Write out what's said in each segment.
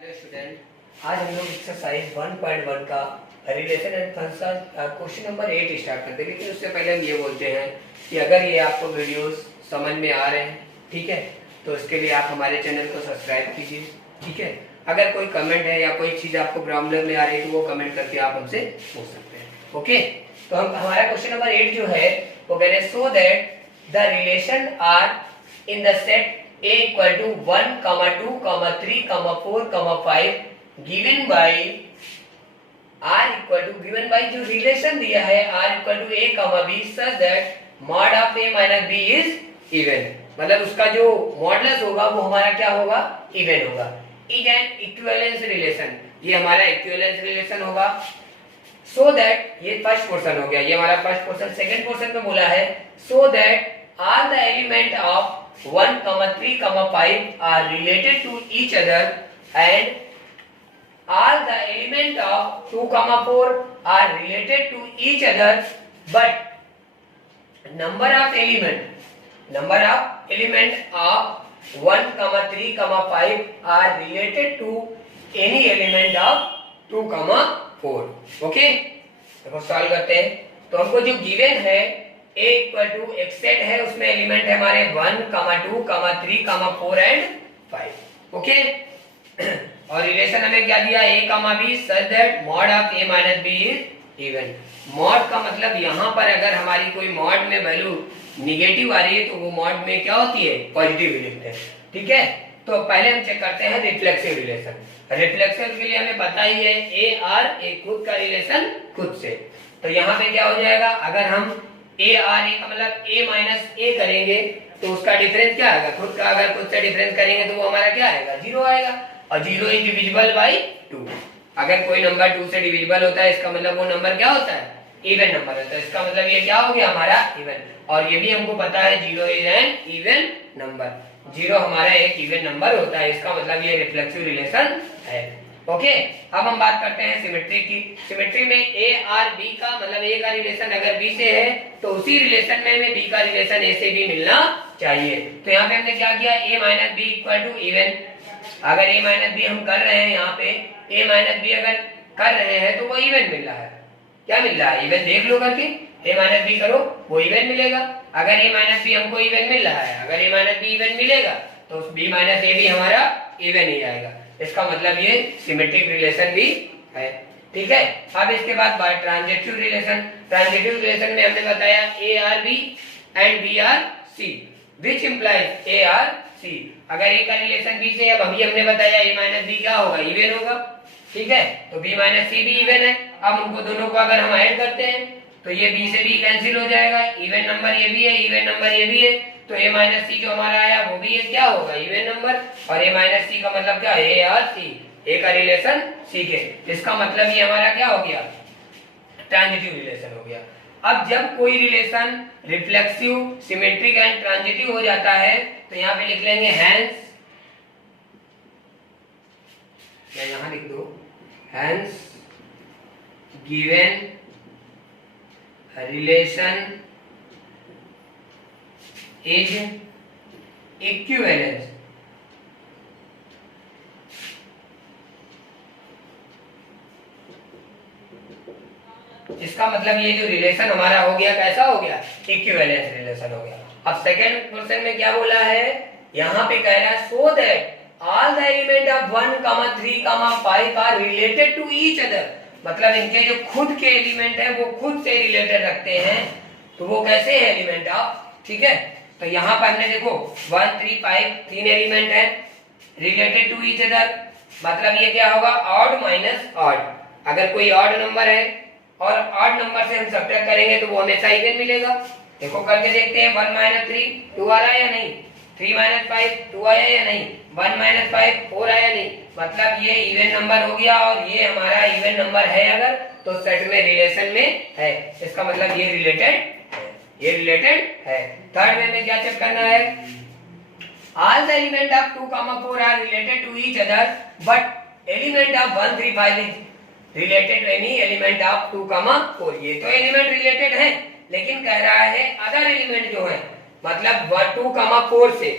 Hello student, आज हम लोग एक्सरसाइज 1.1 का relation and function question number 8 start करते हैं। लेकिन उससे पहले हम ये बोलते हैं कि अगर ये आपको वीडियोस समझ में आ रहे हैं, ठीक है, तो इसके लिए आप हमारे चैनल को सब्सक्राइब कीजिए, ठीक है। अगर कोई कमेंट है या कोई चीज़ आपको प्रॉब्लम में आ रही है तो वो कमेंट करके आप हमसे पूछ सकते हैं, ओके। तो हम हमारा क्वेश्चन नंबर 8 जो है वो कह रहे हैं so that the relation are in the set a equal to 1, 2, 3, 4, 5 given by r equal to जो रिलेशन दिया है r equal to a, b such that mod of a minus b is even। मतलब उसका जो modulus होगा वो हमारा क्या होगा, इवन होगा। इज एन इक्विवेलेंस रिलेशन, ये हमारा इक्विवेलेंस रिलेशन होगा। सो दैट ये फर्स्ट पोर्शन हो गया, ये हमारा फर्स्ट पोर्शन। सेकंड पोर्शन में बोला है so that are the element of 1, 3, 5 are related to each other and all the element of 2, 4 are related to each other, but number of element of 1, 3, 5 are related to any element of 2, 4। Okay, देखो solve करते हैं। तो हमको जो given है a equal to एक set है, उसमें एलिमेंट है हमारे 1, 2, 3, 4 एंड 5, ओके। और रिलेशन हमें क्या दिया, a, b such that mod of a minus b is even. Mod का मतलब यहाँ पर अगर हमारी कोई मॉड में वैल्यू निगेटिव आ रही है तो वो मॉड में क्या होती है, पॉजिटिव लिखते हैं, ठीक है। तो पहले हम चेक करते हैं रिफ्लेक्सिव रिलेशन। रिफ्लेक्सिव के लिए हमें पता ही है a r a खुद का रिलेशन खुद से। तो यहाँ पे क्या हो जाएगा, अगर हम a r a का मतलब a माइनस a करेंगे तो उसका डिफरेंस क्या आएगा, खुद का अगर खुद से डिफरेंस करेंगे तो वो हमारा क्या आएगा, 0 आएगा। और 0 इज डिविजिबल बाय 2। अगर कोई नंबर 2 से डिविजिबल होता है इसका मतलब वो नंबर क्या होता है, इवन नंबर होता है। इसका मतलब ये क्या हो गया हमारा इवन। और ये भी हमको पता है 0 इज एन इवन नंबर, 0 हमारा एक इवन नंबर होता है। इसका मतलब ये रिफ्लेक्सिव रिलेशन है, ओके। अब हम बात करते हैं सिमेट्री की। सिमेट्री में a और b का मतलब a का रिलेशन अगर b से है तो उसी रिलेशन में b का रिलेशन a से भी मिलना चाहिए। तो यहाँ पे हमने क्या किया, a minus b equal to even. अगर a माइनस b हम कर रहे हैं, यहाँ पे a माइनस b अगर कर रहे हैं तो वो इवन मिल रहा है। क्या मिल रहा है, इवन। देख लो करके a माइनस b करो वो इवन मिलेगा। अगर a माइनस b हमको इवन मिल रहा है, अगर a माइनस b इवन मिलेगा तो b माइनस a भी हमारा इवन ही आएगा। इसका मतलब ये सिमेट्रिक रिलेशन भी है, ठीक है। अब इसके बाद ट्रांजेक्टिव रिलेशन। ट्रांजेक्टिव रिलेशन में हमने बताया a r b and b r c which implies a r c। अगर a का रिलेशन b से है, अब अभी हमने बताया a माइनस b क्या होगा, इवन होगा, ठीक है। तो b माइनस c भी इवन है। अब उनको दोनों को अगर हम ऐड करते हैं तो ये b से b कैंसिल हो जाएगा, इवन नंबर ये भी है, इवन नंबर ये भी है। तो a माइनस सी जो हमारा आया वो भी ये क्या होगा, इवन नंबर। और a माइनस सी का मतलब क्या है, a और c, a का रिलेशन c के। इसका मतलब ये हमारा क्या हो गया, ट्रांजिटिव रिलेशन हो गया। अब जब कोई relation reflexive, symmetric and transitive हो जाता है तो यहाँ पे लिख लेंगे हैंस, या यहाँ लिख दो hence given relation is equivalence. इसका मतलब ये जो रिलेशन हमारा हो गया कैसा हो गया, इक्विवेलेंस रिलेशन हो गया। अब सेकंड क्वेश्चन में क्या बोला है, यहाँ पे कह रहा है so that all the element of 1, 3, 5 are related to each other. मतलब इनके जो खुद के एलिमेंट है वो खुद से रिलेटेड रखते हैं। तो वो कैसे है एलिमेंट ऑफ, ठीक है। तो यहाँ पर हमने देखो 1, 3, 5 तीन एलिमेंट है रिलेटेड टू ईच अदर। मतलब ये क्या होगा, ऑड माइनस ऑड। अगर कोई ऑड नंबर है और ऑड नंबर से हम सब्ट्रैक्ट करेंगे तो वो हमेशा इवन मिलेगा। देखो करके देखते हैं, 1 माइनस 3 2 आ रहा है या नहीं, 3 माइनस 5 2 आया या नहीं, 1 माइनस 5 4 आया नहीं। मतलब ये इवन नंबर हो गया और ये हमारा इवन नंबर है अगर तो सेट में रिलेशन में है। इसका मतलब ये रिलेटेड ये रिलेटेड है। थर्ड वे में क्या चेक करना है, all the element of 2, 4 are related to each other but element of 1, 3, 5 is related to any element of 2, 4। ये तो एलिमेंट रिलेटेड है लेकिन कह रहा है अदर एलिमेंट जो है मतलब 2, 4 से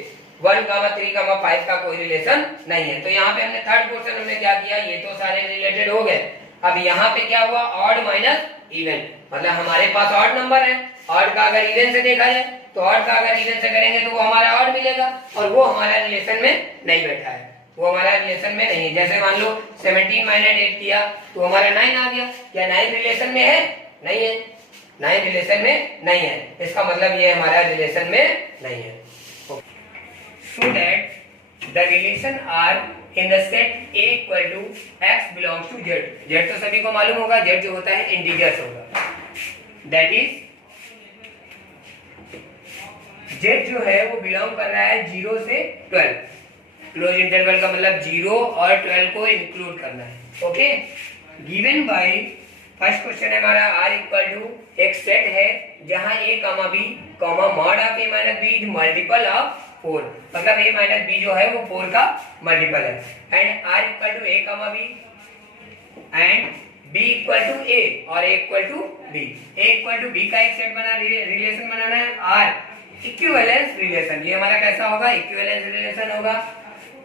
1,3,5 का कोई रिलेशन नहीं है। तो यहाँ पे हमने थर्ड क्वेश्चन हमने क्या किया, ये तो सारे रिलेटेड हो गए। अब यहाँ पे क्या हुआ, ऑड माइनस इवन, मतलब हमारे पास ऑड नंबर है, ऑड का अगर इवन से देखा जाए तो ऑड का अगर इवन से करेंगे तो वो हमारा ऑड मिलेगा, और वो हमारा रिलेशन में नहीं बैठा है, वो हमारा रिलेशन में नहीं है। जैसे मान लो 17 माइनस 8 किया तो हमारा 9 आ गया, क्या 9 रिलेशन में है? नहीं है, 9 रिलेशन में नहीं है, इसका मतलब ये हमारा रिलेशन में नहीं है। So that the relation R in the set A equal to X belongs to Z. Z तो सभी को मालूम होगा, Z जो होता है इंटीजर्स होगा, that is Z जो है वो बिलोंग कर रहा है 0 से 12, क्लोज इंटरवल का मतलब 0 और 12 को इंक्लूड करना है। Okay, given by first question हमारा R इक्वल टू एक सेट है जहां A comma B comma mod of A minus B is multiple of 4, मतलब A माइनस B जो है वो 4 का मल्टीपल है, and R equal to A comma B and B equal to A और A equal to B। A equal to B का एक set बना रिलेशन बनाना है R इक्विवेलेंस रिलेशन, ये हमारा कैसा होगा, इक्विवेलेंस रिलेशन होगा।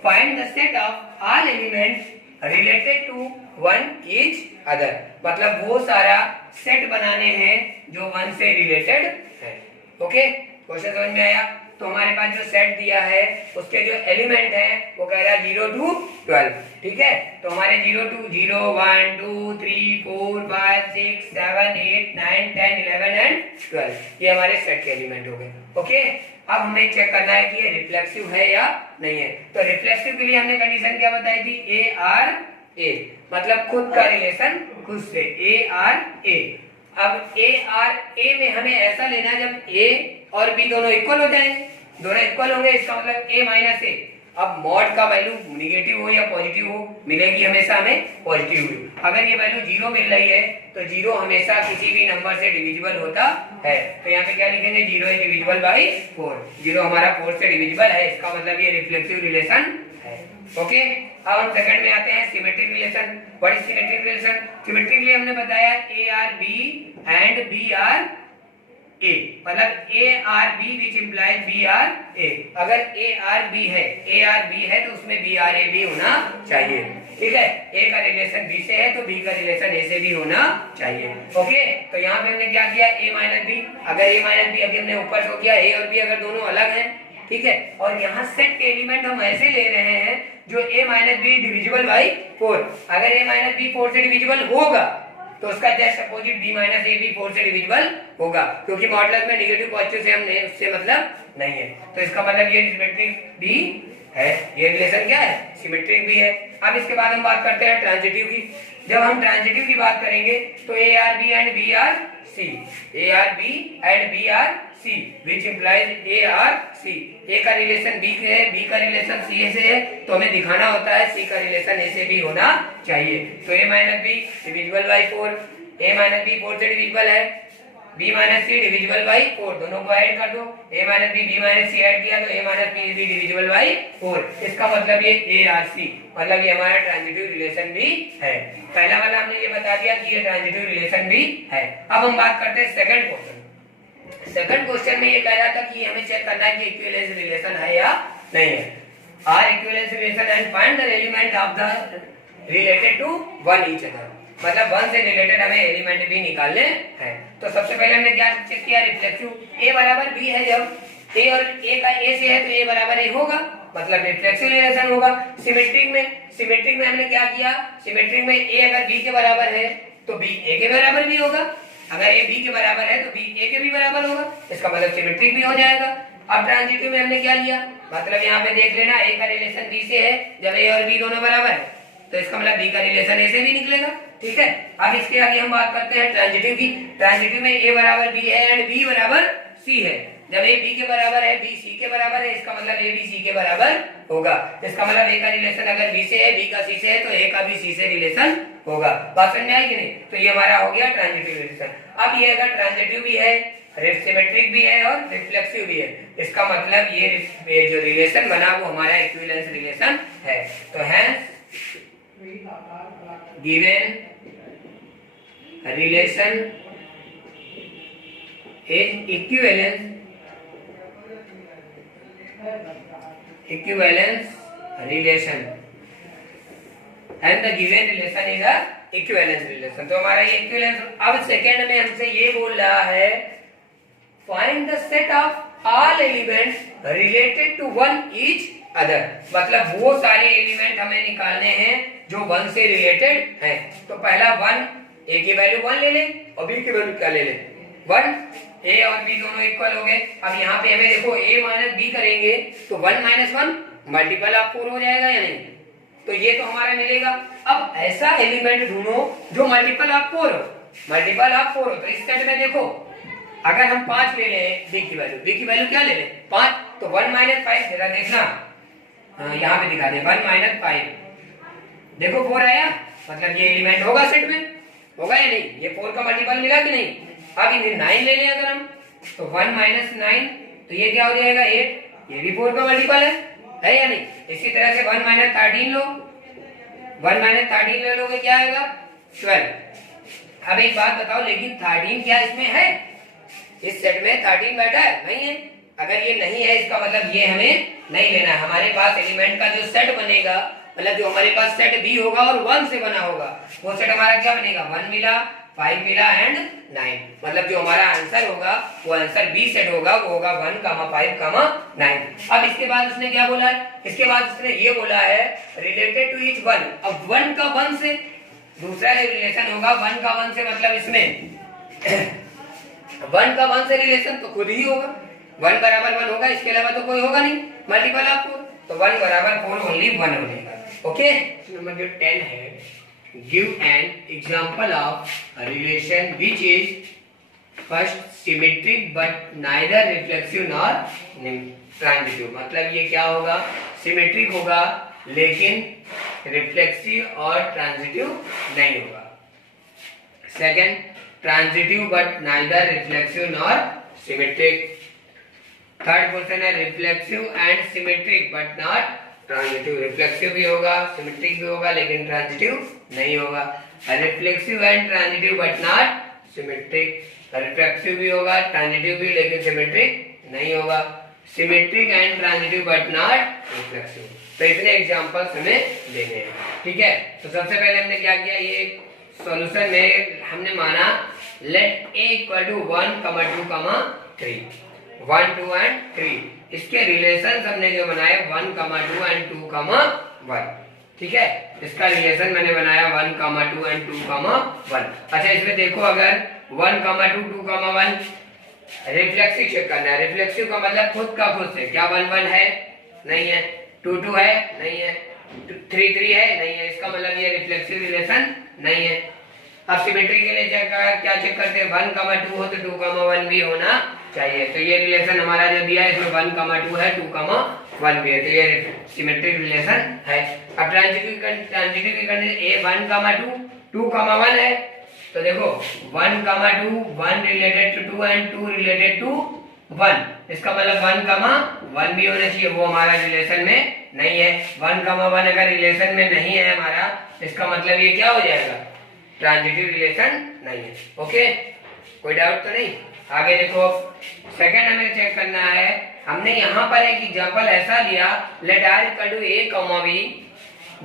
Find the set of all elements related to one each other, मतलब वो सारा सेट बनाने हैं जो वन से रिलेटेड है। ओके, क्वेश्चन समझ में आया? तो हमारे पास जो सेट दिया है उसके जो एलिमेंट है वो कह रहा है 0 to 12, ठीक है। तो हमारे 0 to 0 1 2 3 4 5 6 7 8 9 10 11 एंड 12, ये हमारे सेट के एलिमेंट हो गए। ओके, अब हमें चेक करना है कि ये रिफ्लेक्सिव है या नहीं है। तो रिफ्लेक्सिव के लिए हमने कंडीशन क्या बताई थी, ए आर ए, मतलब खुद का रिलेशन खुद से, ए आर ए। अब ए आर ए में हमें ऐसा लेना है जब ए और बी दोनों इक्वल हो जाएंगे, दोनों इक्वल होंगे, इसका मतलब ए माइनस ए। अब मॉड का वैल्यू निगेटिव हो या पॉजिटिव हो, मिलेगी हमेशा हमें पॉजिटिव वैल्यू। अगर ये वैल्यू 0 मिल रही है तो 0 हमेशा किसी भी नंबर से डिविजिबल होता है, तो यहाँ पे क्या लिखेंगे, 0 इज डिविजिबल बाई 4, 0 हमारा 4 से डिविजिबल है, इसका मतलब ये रिफ्लेक्सिव रिलेशन है। ओके, अब हम सेकंड में आते हैं, symmetric relation. What is symmetric relation? Symmetrically हमने बताया A R B and B R A, मतलब A R B which implies B R A. अगर ए आर बी है तो उसमें बी आर ए भी होना चाहिए, ठीक है। ए का रिलेशन बी से है तो बी का रिलेशन ए से भी होना चाहिए। ओके, तो यहाँ पे हमने क्या किया, ए माइनस बी, अगर ए माइनस बी अभी हमने ऊपर शो किया, ए और बी अगर दोनों अलग हैं, ठीक है, और यहाँ सेट के एलिमेंट हम ऐसे ले रहे हैं जो a minus B divisible by 4, अगर a माइनस बी 4 से डिविजिबल होगा तो उसका जस्ट अपोजिट b माइनस ए भी 4 से डिविजिबल होगा, क्योंकि मॉडुलस में नेगेटिव पॉजिटिव से हमने उससे मतलब नहीं है, तो इसका मतलब ये सिमेट्रिक भी है, ये रिलेशन क्या है, सिमेट्रिक भी है। अब इसके बाद हम बात करते हैं ट्रांजिटिव की। जब हम ट्रांजिटिव की बात करेंगे तो A R B and B R C, A R B and B R C which implies A R C. A का रिलेशन बी से है, बी का रिलेशन सी से है, तो हमें दिखाना होता है सी का रिलेशन ए से भी होना चाहिए। तो A minus B divisible by 4, A minus B 4 से डिविजिबल है, B minus C divisible by 4, दोनों को ऐड कर दो, A minus B B minus C add किया तो ए माइनस बी भी डिविजिबल बाई 4, इसका मतलब ये ए आर सी, मतलब ये हमारा ट्रांजिटिव रिलेशन भी है। पहला वाला हमने ये बता दिया कि ये ट्रांजिटिव रिलेशन भी है। अब हम बात करते हैं सेकंड क्वेश्चन। सेकंड क्वेश्चन में ये कह रहा था कि हमें चेक करना है कि इक्विवेलेंस रिलेशन है या नहीं है। Are equivalence relation and find the element of the related to one each other, मतलब वन से रिलेटेड हमें एलिमेंट भी निकालने हैं। तो सबसे पहले हमने क्या चेक किया, रिफ्लेक्सिव। ए बराबर बी है, जब ए और ए का ए से है तो ए बराबर ए होगा, मतलब रिफ्लेक्सिव रिलेशन होगा। सिमेट्रिक में हमने क्या किया, सिमेट्रिक में ए अगर बी के बराबर है तो बी ए के बराबर भी होगा, अगर ए बी के बराबर है तो बी ए के भी बराबर होगा, इसका मतलब सिमेट्रिक भी हो जाएगा। अब ट्रांजिटिव में हमने क्या लिया, मतलब यहाँ पे देख लेना, ए का रिलेशन बी से है, जब ए और बी दोनों बराबर है तो इसका मतलब बी का रिलेशन ए से भी निकलेगा, ठीक है। अब इसके आगे हम बात करते हैं ट्रांजिटिव की। ट्रांजिटिव में ए बराबर बी है एंड बी बराबर सी है, जब ए बी के बराबर है बी सी के बराबर है, इसका मतलब ए बी सी के बराबर होगा, इसका मतलब ए का रिलेशन अगर बी से है, बी का सी से है तो ए का भी सी से रिलेशन होगा। बात समझ में आई कि नहीं? तो ये हमारा हो गया ट्रांजिटिव रिलेशन। अब ये अगर ट्रांजिटिव भी है, सिमेट्रिक भी है और रिफ्लेक्सिव भी है, इसका मतलब ये जो रिलेशन बना वो हमारा इक्विवेलेंस रिलेशन है। तो hence given relation is equivalent equivalence relation and the given relation is a equivalence relation। तो हमारा ये equivalence, अब सेकेंड में हमसे ये बोल रहा है find the set of all elements related to one each other, मतलब वो सारे एलिमेंट हमें निकालने हैं जो वन से रिलेटेड हैं। तो पहला वन, ए की वैल्यू वन ले ले और बी की वैल्यू क्या ले ले, वन। ए और बी दोनों इक्वल हो गए। अब यहाँ पे हमें देखो ए माइनस बी करेंगे तो one minus one multiple of four हो जाएगा या नहीं, तो ये तो हमारा मिलेगा। अब ऐसा एलिमेंट ढूंढो जो मल्टीपल ऑफ फोर हो, मल्टीपल ऑफ फोर हो। तो इस सेट में देखो अगर हम 5 ले लें बी की वैल्यू क्या ले लें 5, तो 1 माइनस 5 जरा देखना, यहाँ पे दिखा दे 1 माइनस 5, देखो 4 आया, मतलब ये एलिमेंट होगा सेट में, होगा या नहीं, ये 4 का मल्टीपल मिला कि नहीं। अब इन्हें 9 ले लें अगर हम, तो 1 माइनस 9, तो ये क्या हो जाएगा 8, ये भी 4 का मल्टीपल है या नहीं। इसी तरह से 1 माइनस 13 लो, 1 माइनस 13 ले लोगे क्या आएगा 12। अब एक बात बताओ, लेकिन 13 क्या इसमें है, इस सेट में 13 बैठा है नहीं है। अगर ये नहीं है इसका मतलब ये हमें नहीं लेना है। हमारे पास एलिमेंट का जो सेट बनेगा, मतलब जो हमारे पास सेट बी होगा और 1 से बना होगा, वो सेट हमारा क्या बनेगा 1 मिला, 5 मिला एंड 9, मतलब जो हमारा आंसर होगा वो आंसर बी सेट होगा, वो होगा 1, 5, 9। अब इसके बाद उसने क्या बोला है, इसके बाद उसने ये बोला है रिलेटेड टू ईच वन। अब 1 का 1 से दूसरा जो रिलेशन होगा 1 का 1 से, मतलब इसमें 1 का 1 से रिलेशन तो खुद ही होगा, 1 बराबर 1 होगा, इसके अलावा तो कोई होगा नहीं मल्टीपल ऑफ 4, तो 1 बराबर 4 ओनली 1 हो जाएगा। ओके, नंबर जो 10 है, give an example of relation which is first symmetric but neither reflexive nor transitive. मतलब ये क्या होगा, सिमेट्रिक होगा लेकिन रिफ्लेक्सिव और ट्रांजिटिव नहीं होगा। Second, transitive but neither reflexive nor symmetric. Third question है reflexive and symmetric but not transitive. Reflexive भी होगा, सिमेट्रिक भी होगा, लेकिन ट्रांजिटिव नहीं होगा। Reflexive and transitive but not symmetric. Reflexive भी होगा, ट्रांजिटिव भी, लेकिन सिमेट्रिक नहीं होगा। Symmetric and transitive but not reflexive. तो इतने एग्जांपल्स हमें देने हैं, ठीक है। तो सबसे पहले हमने क्या किया, ये सॉल्यूशन में हमने माना let a equal to 1, 2, 3, 1, 2 and 3। इसके रिलेशन हमने जो बनाए 1, 2 एंड 2, 1, ठीक है। इसका रिलेशन मैंने बनाया 1, 2 एंड 2, 1। अच्छा, इसमें देखो अगर 1, 2, 2, 1 रिफ्लेक्सिव चेक करना है। रिफ्लेक्सिव का मतलब खुद का खुद से, क्या 1, 1 है, नहीं है, 2, 2 है, नहीं है, 3, 3 है, नहीं है, इसका मतलब ये रिफ्लेक्सिव रिलेशन नहीं है। अब सिमेट्री के लिए क्या चेक करते हैं, 1, 2 हो तो 2, 1 भी होना चाहिए। तो ये रिलेशन हमारा जो दिया है इसमें 1, 2 है, 2, 1 भी है, तो ये सिमेट्रिक रिलेशन है। अब ट्रांजिटिव की कंडीशन ए 1, 2, 1 है, तो देखो 1, 2, 1 related to 2 and 2 related to 1, इसका मतलब 1, 1 भी होना चाहिए, वो हमारा रिलेशन में नहीं है। 1, 1 अगर रिलेशन में नहीं है हमारा, इसका मतलब ये क्या हो जाएगा, ट्रांजिटिव रिलेशन नहीं है। ओके, कोई डाउट तो नहीं। आगे देखो, सेकंड हमें चेक करना है। हमने यहाँ पर एक एग्जांपल ऐसा लिया, let r equal to a, b,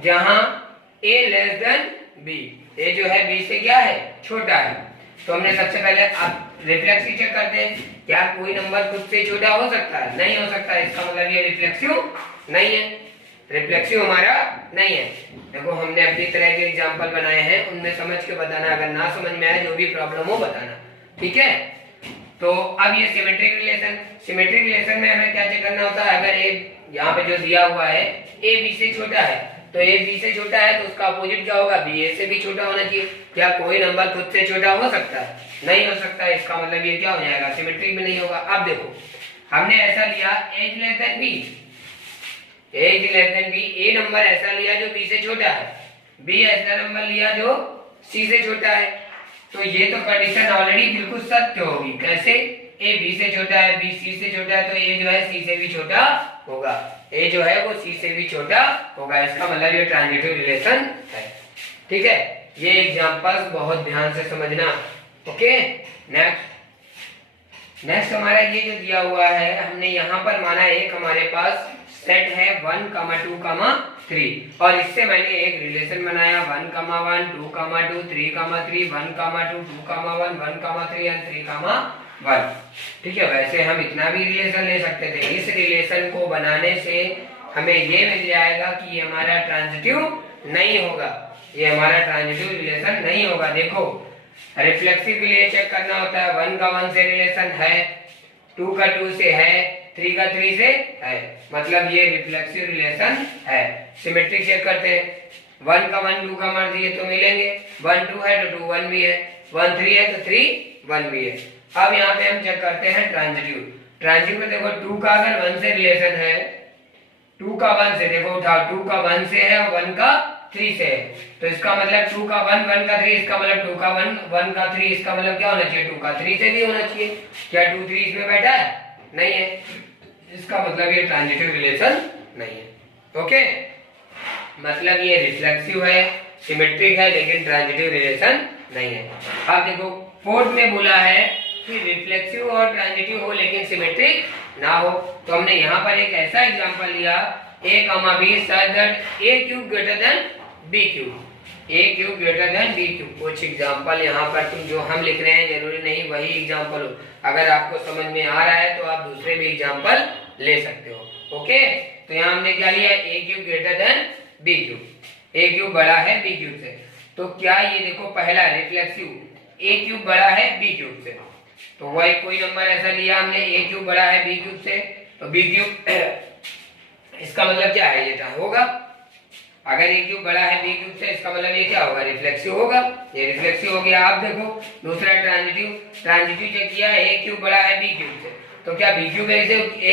जहां a less than b, a जो है b से क्या है, छोटा है। तो हमने सबसे पहले अब रिफ्लेक्सिव चेक करते हैं, क्या कोई नंबर खुद से छोटा हो सकता है, नहीं हो सकता, इसका मतलब ये रिफ्लेक्सिव नहीं है, रिफ्लेक्सिव हमारा नहीं है। देखो हमने अपनी तरह के एग्जांपल बनाए हैं, उनमें समझ के बताना, अगर ना समझ में आए जो भी प्रॉब्लम हो बताना, ठीक है। तो अब ये सिमेट्रिक रिलेशन में हमें क्या चेक करना होता है, अगर ए यहाँ पे जो दिया हुआ है ए बी से छोटा है, तो ए बी से छोटा है तो उसका अपोजिट क्या होगा, बी ए से भी छोटा होना चाहिए। क्या कोई नंबर खुद से छोटा हो सकता है, नहीं हो सकता, इसका मतलब ये क्या हो जाएगा, सिमेट्रिक भी नहीं होगा। अब देखो हमने ऐसा लिया as less than B, as less than B, A number ऐसा लिया जो बी से छोटा है, बी ऐसा नंबर लिया जो सी से छोटा है, तो ये तो कंडीशन ऑलरेडी बिल्कुल सत्य होगी। कैसे, ए बी से छोटा है, बी सी से छोटा है, तो ए जो है सी से भी छोटा होगा, ए जो है वो सी से भी छोटा होगा, इसका मतलब ये ट्रांजिटिव रिलेशन है, ठीक है। ये एग्जांपल्स बहुत ध्यान से समझना। ओके, नेक्स्ट हमारा ये जो दिया हुआ है, हमने यहाँ पर माना एक हमारे पास सेट है 1, 2, 3 और इससे मैंने एक रिलेशन बनाया 1, 1, 2, 2, 3, 3, 1, 2, 2, 1, 1, 3 एंड 3, 1। ठीक है, वैसे हम इतना भी रिलेशन ले सकते थे। इस रिलेशन को बनाने से हमें ये मिल जाएगा कि ये हमारा ट्रांजिटिव नहीं होगा, ये हमारा ट्रांजिटिव रिलेशन नहीं होगा। देखो रिफ्लेक्सिव के लिए चेक करना होता है, 1 का 1 से रिलेशन है, 2 का 2 से है, 3 का 3 से है, मतलब ये रिफ्लेक्सिव रिलेशन है। सिमेट्रिक चेक करते हैं, 1 का 1 2 का मर्जी है तो मिलेंगे, 1 2 है तो 2 1 भी है, 1 3 है तो 3 1 भी है। अब यहाँ पे हम चेक करते हैं ट्रांजिटिव। ट्रांजिटिव में देखो 2 का अगर 1 से रिलेशन है, 2 का 1 से, देखो उठाओ 2 का 1 से है और 1 का 3 से है, तो इसका मतलब 2 का 1 1 का 3, इसका मतलब 2 का 1 1 का 3, इसका मतलब क्या होना चाहिए 2 का 3 से भी होना चाहिए। क्या 2 3 इसमें बैठा है? नहीं है, इसका मतलब ये ट्रांजिटिव रिलेशन नहीं है। ओके, मतलब ये रिफ्लेक्सिव है, सिमेट्रिक है, लेकिन ट्रांजिटिव रिलेशन नहीं है। अब देखो फोर्थ में बोला है कि रिफ्लेक्सिव और ट्रांजिटिव हो लेकिन सिमेट्रिक ना हो, तो हमने यहाँ पर एक ऐसा एग्जांपल लिया a, b such that a cube greater than b cube, a cube greater than b cube। कुछ एग्जांपल यहाँ पर तुम जो हम लिख रहे हैं जरूरी नहीं वही एग्जांपल हो, अगर आपको समझ में आ रहा है तो आप दूसरे भी एग्जांपल ले सकते हो। ओके, तो यहाँ हमने क्या लिया, a cube greater then b cube, a cube बड़ा है b क्यूब से, तो क्या ये देखो पहला रिफ्लेक्सिव a क्यूब बड़ा है b क्यूब से, तो वही कोई नंबर ऐसा लिया हमने a क्यूब बड़ा है b क्यूब से, तो b क्यूब इसका मतलब क्या है, ये क्या होगा, अगर a क्यूब बड़ा है b क्यूब से इसका मतलब ये क्या होगा, रिफ्लेक्सिव होगा, ये रिफ्लेक्सिव हो गया। आप देखो दूसरा ट्रांजिटिव, ट्रांजिटिव चेक किया a क्यूब बड़ा है b क्यूब से, तो क्या b क्यूब a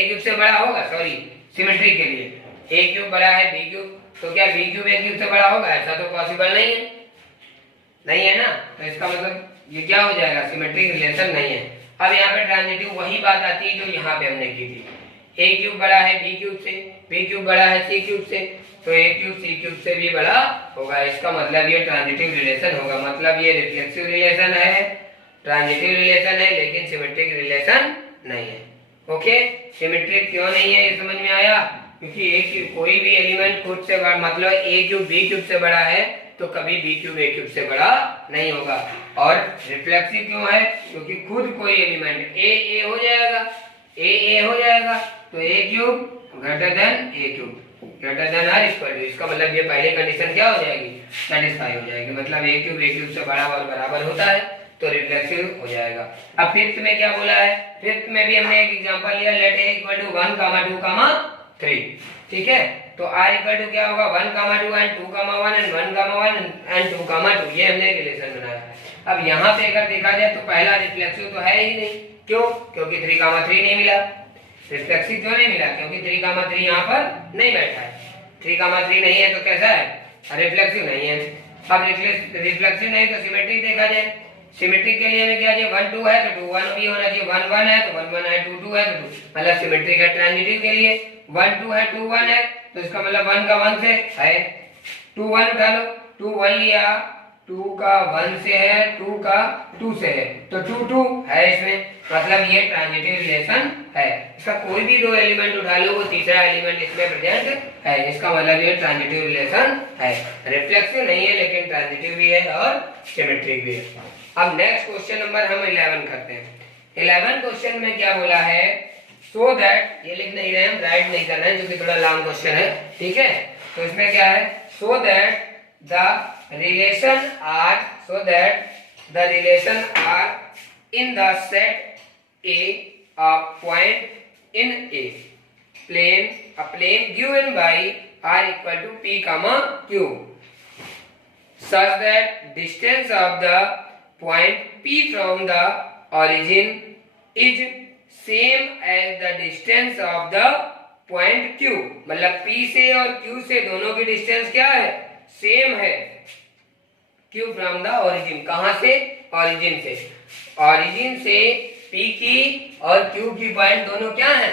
क्यूब से बड़ा होगा, सॉरी सिमेट्री के लिए a क्यूब बड़ा है b क्यूब, तो क्या b क्यूब a क्यूब से बड़ा होगा, ऐसा तो पॉसिबल नहीं है, नहीं है ना, तो इसका मतलब ये क्या हो जाएगा, सिमेट्रिक रिलेशन नहीं है। अब यहाँ पे ट्रांजिटिव वही बात आती है जो यहाँ पे हमने की थी, a क्यूब बड़ा है b क्यूब से, b क्यूब बड़ा है c क्यूब से, तो a क्यूब c क्यूब से भी बड़ा होगा, इसका मतलब ये ट्रांजिटिव रिलेशन होगा, मतलब ये रिफ्लेक्सिव रिलेशन है, ट्रांजिटिव रिलेशन है, लेकिन सिमेट्रिक रिलेशन नहीं है। ओके, सिमेट्रिक क्यों नहीं है ये समझ में आया, क्योंकि a क्यूब कोई भी एलिमेंट खुद से बड़ा, मतलब a क्यूब b क्यूब से बड़ा है तो कभी b क्यूब a क्यूब से बड़ा नहीं होगा। और रिफ्लेक्सिव क्यों है, क्योंकि खुद कोई एलिमेंट a हो जाएगा, a हो जाएगा, तो a cube greater than a cube greater than r equal to, इसका मतलब ये पहली कंडीशन क्या हो जाएगी, सेटिस्फाई हो जाएगी, मतलब a क्यूब से बड़ा और बराबर होता है तो रिफ्लेक्सिव हो जाएगा। अब फिफ्थ में क्या बोला है, फिफ्थ में भी हमने एक एग्जांपल लिया, लेट a इक्वल टू 1, 2, 3, ठीक है, तो r इक्वल टू क्या होगा 1, 2 एंड 2, 1 एंड 1, 1 एंड 2, 2, ये हमने रिलेशन बनाया। अब यहाँ पे अगर देखा जाए तो पहला रिफ्लेक्सिव तो है ही नहीं, क्यों, क्योंकि 3, 3 नहीं मिला, रिफ्लेक्सिव क्यों नहीं मिला, क्योंकि 3, 3 यहाँ पर नहीं बैठा है, 3, 3 नहीं है तो कैसा है, रिफ्लेक्सिव नहीं है। अब रिफ्लेक्सिव नहीं तो सिमेट्रिक देखा जाए, सिमेट्रिक के लिए हमें क्या चाहिए, 1 2 है तो 2 1 भी होना चाहिए, 1 1 है तो 1 1 है, 2 2 है तो 2, मतलब सिमेट्रिक है। ट्रांजिटिव के लिए 1 2 है 2 1 है तो इसका मतलब 1 का 1 से है, 2 1 उठा लो, 2 1 लिया, 2 का 1 से है, 2 का 2 से है, तो 2 2 है इसमें, मतलब ये ट्रांजिटिव रिलेशन है। इसका कोई भी दो एलिमेंट उठा लो, वो तीसरा एलिमेंट इसमें प्रेजेंट है, इसका मतलब ये ट्रांजिटिव रिलेशन है, रिफ्लेक्सिव नहीं है लेकिन ट्रांजिटिव भी है और सिमेट्रिक भी है। अब नेक्स्ट क्वेश्चन नंबर हम 11 करते हैं। 11 क्वेश्चन में क्या बोला है, सो दैट, ये लिख नहीं रहे हम, राइट नहीं कर रहे हैं क्योंकि थोड़ा लॉन्ग क्वेश्चन है, ठीक है, तो इसमें क्या है, so that the relation are in the set A a point in a plane given by r equal to p comma q such that distance of the point p from the origin is same as the distance of the point q, मतलब p से और q से दोनों की distance क्या है, same है, q from the origin, कहां से, origin से, origin से P की और Q की पॉइंट दोनों क्या है,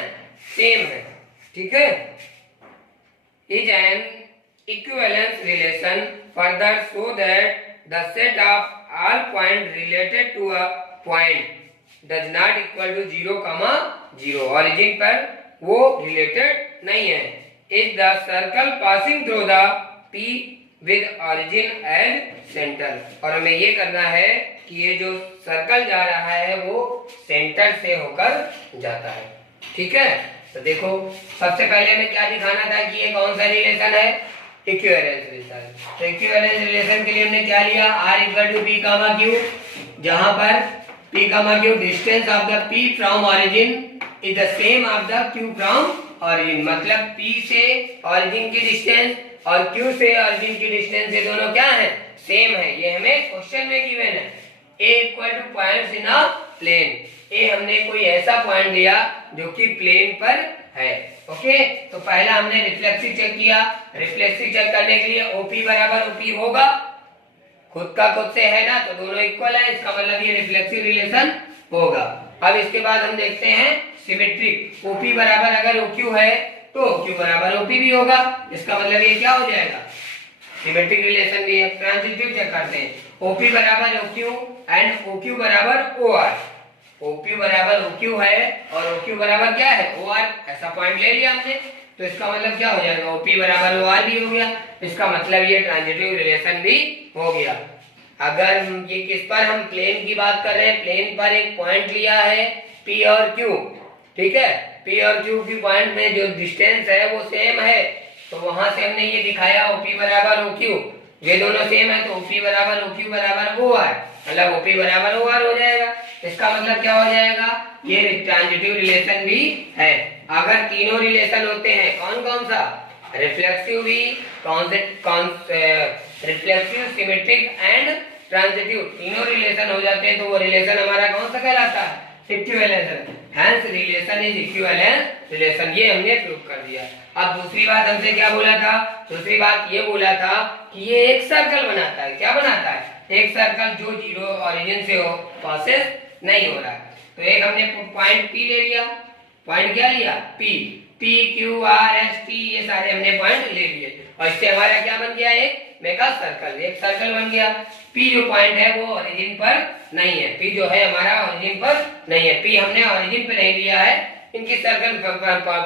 सेम है, ठीक है, is an equivalence relation further so that the set of all point related to a point does not equal to 0, 0, origin पर वो रिलेटेड नहीं है, is the circle passing through the P with origin as centre. और हमें ये करना है कि ये जो सर्कल जा रहा है वो सेंटर से होकर जाता है। ठीक है, तो देखो सबसे पहले हमें क्या दिखाना था कि ये कौन सा रिलेशन है, इक्विवेलेंस रिलेशन। तो इक्विवेलेंस रिलेशन के लिए हमने क्या लिया, R equal to P comma Q, जहां पर P comma Q distance of the P from origin is the same of the Q from origin. मतलब P से ऑरिजिन की डिस्टेंस और Q से ऑरिजिन की डिस्टेंस ये दोनों क्या है, सेम है। ये हमें क्वेश्चन में गिवन है। A equal to points in a plane. A हमने कोई ऐसा पॉइंट लिया जो कि प्लेन पर है। ओके, तो पहला हमने रिफ्लेक्सिव चेक किया। रिफ्लेक्सिव चेक करने के लिए OP बराबर OP होगा, खुद का खुद से है ना, तो दोनों इक्वल है, इसका मतलब ये रिफ्लेक्सिव रिलेशन होगा। अब इसके बाद हम देखते हैं सिमेट्रिक। OP बराबर अगर OQ है तो OQ बराबर OP भी होगा, इसका मतलब ये क्या हो जाएगा, सिमेट्रिक रिलेशन भी है। ट्रांजिटिव चेक करते हैं। OP बराबर OQ एंड OQ बराबर OR। OP बराबर OQ है और OQ बराबर क्या है, OR। ऐसा पॉइंट ले लिया हमने, तो इसका मतलब क्या हो जाएगा, OP बराबर OR भी हो गया, इसका मतलब ये ट्रांजिटिव रिलेशन भी हो गया। अगर ये किस पर, हम प्लेन की बात कर रहे हैं, प्लेन पर एक पॉइंट लिया है P और Q, ठीक है, P और Q की पॉइंट में जो डिस्टेंस है वो सेम है, तो वहां से हमने ये दिखाया OP बराबर OQ, ये दोनों सेम है, तो OP बराबर OQ बराबर OR, मतलब OP बराबर OR हो जाएगा। इसका मतलब क्या हो जाएगा, ये ट्रांजिटिव रिलेशन भी है। अगर तीनों रिलेशन होते हैं, कौन कौन सा, रिफ्लेक्सिव भी, रिफ्लेक्सिव, सिमेट्रिक एंड ट्रांजिटिव, तीनों रिलेशन हो जाते हैं, तो वो रिलेशन हमारा कौन सा कहलाता है, equivalence. Hence relation is equivalence relation. ये हमने प्रूव कर दिया। अब दूसरी बात हमसे क्या बोला था, दूसरी बात ये बोला था कि ये एक सर्कल बनाता है। क्या बनाता है, एक सर्कल जो जीरो ऑरिजिन से हो, पासेस नहीं हो रहा है। तो एक हमने पॉइंट P ले लिया, पॉइंट क्या लिया, P, Q R S T, ये सारे हमने पॉइंट ले लिए, और इससे हमारा क्या बन गया, एक मेगा सर्कल, एक सर्कल बन गया। P जो पॉइंट है वो ऑरिजिन पर नहीं है, P जो है हमारा ऑरिजिन पर नहीं है, P हमने ऑरिजिन पर नहीं लिया है, इनकी सर्कल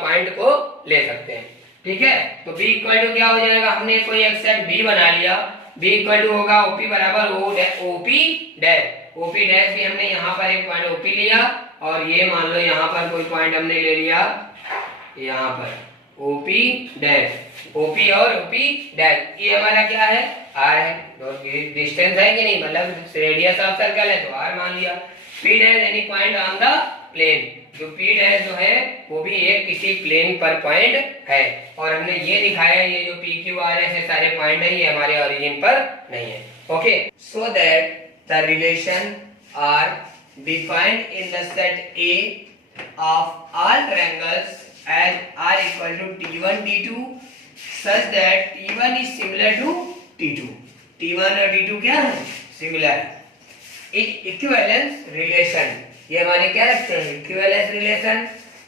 पॉइंट को ले सकते हैं। ठीक है, तो B इक्वल टू क्या हो जाएगा, हमने कोई एक सेट B बना लिया, B इक्वल टू होगा OP बराबर OP डैश। OP डैश भी हमने यहाँ पर एक पॉइंट OP लिया, और ये मान लो यहाँ पर कोई पॉइंट हमने ले लिया, यहाँ पर OP डैश, OP और OP डैश, ये हमारा क्या है, R है, और डिस्टेंस है कि नहीं, मतलब रेडियस ऑफ सर्कल है, तो R मान लिया। P dash any point on the plane, जो P डैश जो है वो भी एक किसी प्लेन पर पॉइंट है, और हमने ये दिखाया ये जो P Q R S सारे पॉइंट है, ये हमारे ऑरिजिन पर नहीं है। Okay, so that the relation are defined in the set A of all triangles as R equal to T1 T2 such that T1 is similar to T2। T1 और T2 क्या है, similar है। Equivalence relation, ये हमारे क्या रखते हैं, equivalence relation.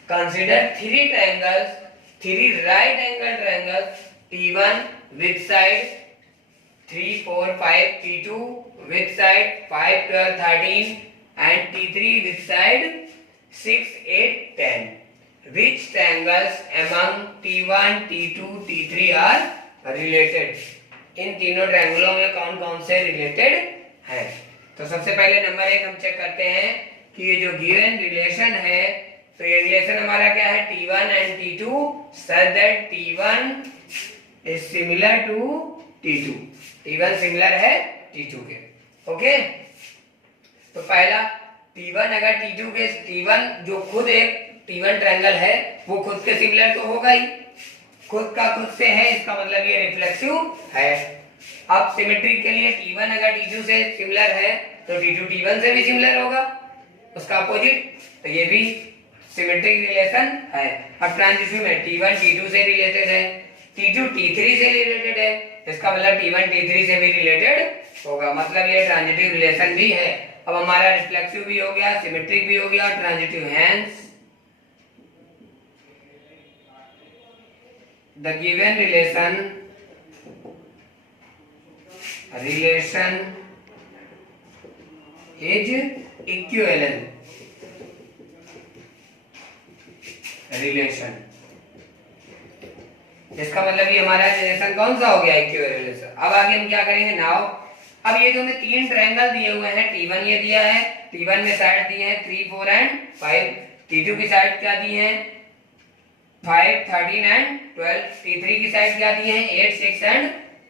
Consider three triangles, three right angle triangles, T1 with side 3 4 5, T2 with side 5 12 13 and T3 with side 6 8 10, which triangles among T1 T2 T3 are related। इन तीनों ट्रायंगलों में कौन कौन से रिलेटेड है। तो सबसे पहले नंबर 1 हम चेक करते हैं कि ये जो गिवन रिलेशन है, तो ये रिलेशन हमारा क्या है, T1 and T2 such that T1 is similar to T2। T1 similar है T2 के। ओके, तो पहला T1 अगर T2 के, T1 जो खुद एक T1 ट्रायंगल है वो खुद के सिमिलर तो होगा ही, खुद का खुद से है, इसका मतलब ये रिफ्लेक्सिव है। अब सिमेट्रिक के लिए T1 अगर T2 से सिमिलर है तो T2 T1 से भी सिमिलर होगा, उसका अपोजिट, तो ये भी सिमेट्रिक रिलेशन है। अब ट्रांजिटिव में T1 T2 से रिलेटेड है, T2 T3 से रिलेटेड है, इसका मतलब T1 T3 से भी रिलेटेड होगा, मतलब ये ट्रांजिटिव रिलेशन भी है। अब हमारा रिफ्लेक्सिव भी हो गया, सिमेट्रिक भी हो गया, transitive. Hence the given relation is equivalent relation. इसका मतलब ये हमारा रिलेशन कौन सा हो गया, इक्विवेलेंट रिलेशन। अब आगे हम क्या करेंगे नाउ, अब ये जो हमें तीन ट्रायंगल दिए हुए हैं, T1 ये दिया है, T1 में साइड दिए हैं 3, 4 एंड 5, T2 की साइड क्या दी है 5, 13 एंड 12, T3 की साइड क्या दी है 8, 6 एंड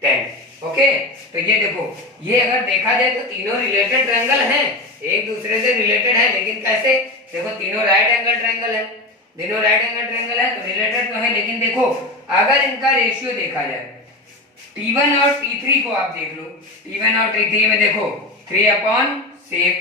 10। ओके, तो ये देखो, ये अगर देखा जाए तो तीनों रिलेटेड ट्रायंगल हैं, एक दूसरे से रिलेटेड है, लेकिन कैसे, देखो तीनों राइट एंगल ट्रायंगल है, तीनों राइट एंगल ट्रायंगल है तो रिलेटेड तो है, लेकिन देखो अगर इनका रेशियो देखा जाए T1 और T3 को आप देख लो, T1 और T3 में देखो 3/6,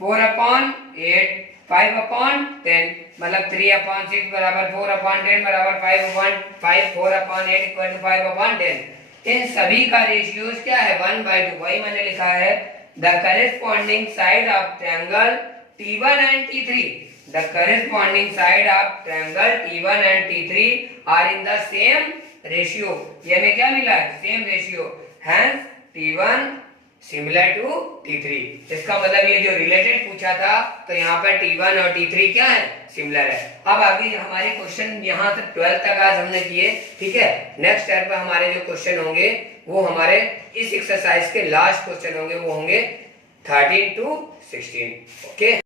4/8, 5/10, मतलब 3/6 बराबर 4/10 बराबर 5/5, 4/8 इक्वल टू 5/10। इन सभी का रेशियोज क्या है 1/2, वही मैंने लिखा है the corresponding side of triangle T1 and T3, the corresponding side of triangle T1 and T3 are in the same ratio. ये हमें क्या मिला है same ratio, hence T1 similar to T3। इसका मतलब ये जो रिलेटेड पूछा था तो यहाँ पर T1 और T3 क्या है सिमिलर है। अब आगे हमारे क्वेश्चन यहाँ तक 12 तक आज हमने किए, ठीक है। नेक्स्ट स्टेप पे हमारे जो क्वेश्चन होंगे वो हमारे इस एक्सरसाइज के लास्ट क्वेश्चन होंगे, वो होंगे 13 to 16। ओके।